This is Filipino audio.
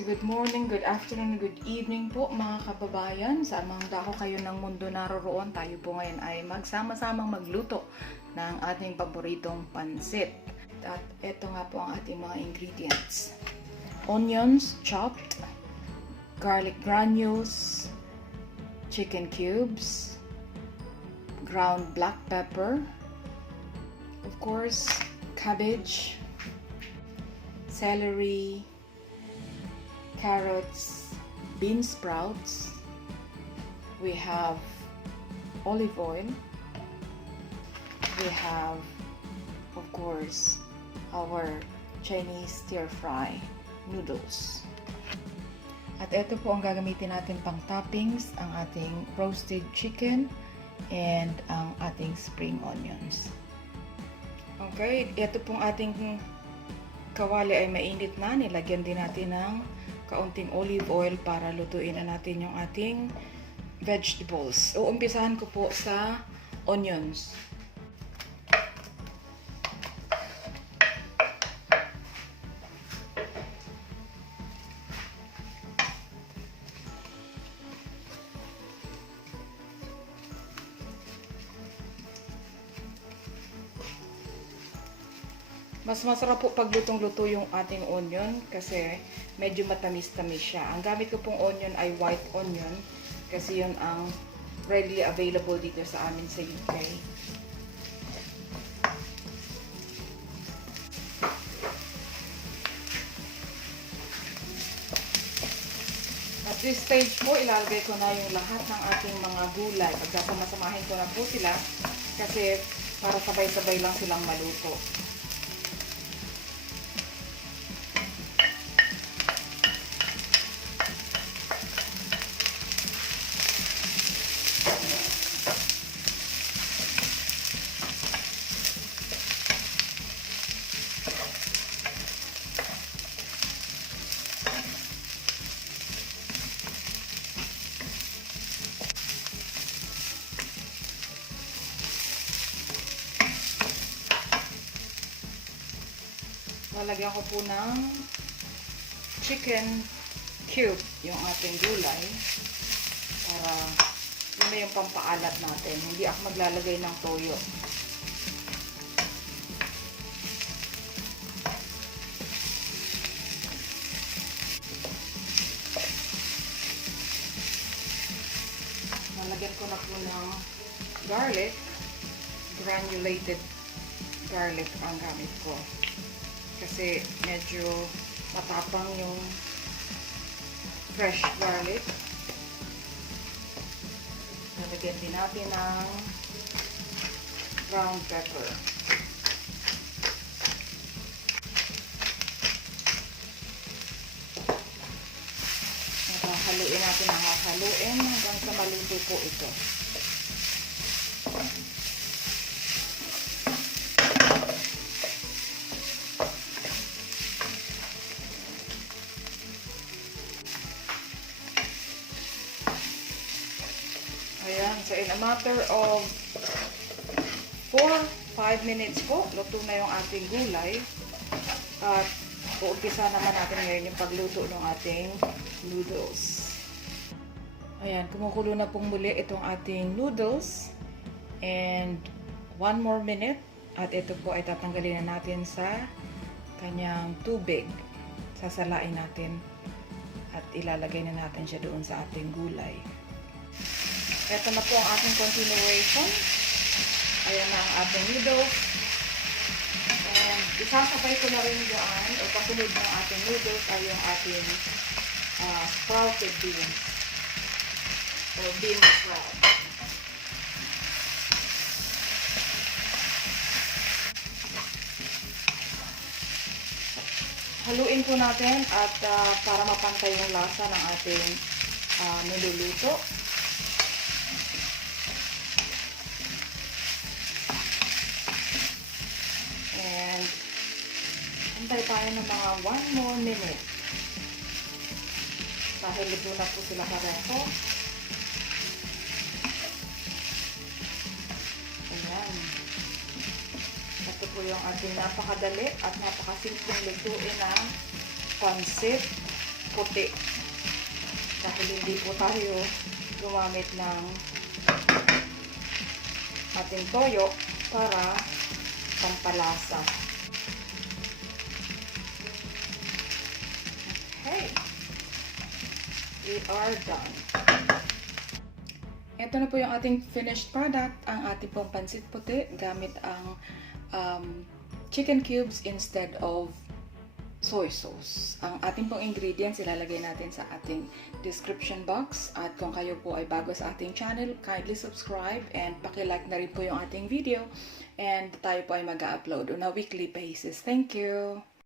So good morning, good afternoon, good evening po mga kababayan. Sa amang dako kayo ng mundo naroroon, tayo po ngayon ay magsama-samang magluto ng ating paboritong pansit. At ito nga po ang ating mga ingredients. Onions chopped, garlic granules, chicken cubes, ground black pepper, of course, cabbage, celery, carrots, beansprouts. We have olive oil. We have, of course, our Chinese stir-fry noodles. At ito po ang gagamitin natin pang toppings, ang ating roasted chicken and ang ating spring onions. Okay, ito pong ating kawali ay mainit na. Nilagyan din natin ng kaunting olive oil para lutuin na natin yung ating vegetables. Uumpisahan ko po sa onions. Mas masarap po pag lutong-luto yung ating onion kasi medyo matamis-tamis siya. Ang gamit ko pong onion ay white onion kasi yun ang readily available dito sa amin sa UK. At this stage po, ilalagay ko na yung lahat ng ating mga gulay. Pagkasamasamahin ko na po sila kasi para sabay-sabay lang silang maluto. Lalagyan ko po ng chicken cube yung ating gulay para yun na yung pampaalat natin. Hindi ako maglalagay ng toyo. Lalagyan ko na po ng garlic. Granulated garlic ang gamit ko. Kasi medyo matapang yung fresh garlic. Nalagyan din natin ng ground pepper. Haluin natin ang haluin hanggang sa maluto po ito. Ayan, so in a matter of 4-5 minutes po, luto na yung ating gulay. At uumpisa naman natin ngayon yung pagluto ng ating noodles. Ayan, kumukulo na pong muli itong ating noodles. And 1 more minute. At ito po ay tatanggalin na natin sa kanyang tubig. Sasalain natin. At ilalagay na natin siya doon sa ating gulay. Ito na po ang ating continuation. Ayan na ang ating noodles. And isasabay ko na rin dyan, o kasunod ng ating noodles ay yung ating sprouted beans. O bean sprouts. Haluin po natin at para mapantay yung lasa ng ating niluluto. And antay tayo ng mga 1 more minute. Dahil luto na po sila pareho. Ayan. Ito po yung ating napakadali at napakasimpleng lutuin na pancit puti. Dahil hindi po tayo gumamit ng ating toyo para pampalasa. Okay. We are done. Ito na po yung ating finished product, ang ating pong pancit puti gamit ang chicken cubes instead of soy sauce. Ang ating pong ingredients ilalagay natin sa ating description box, at kung kayo po ay bago sa ating channel, kindly subscribe and paki-like na rin po yung ating video, and tayo po ay mag-upload on a weekly basis. Thank you!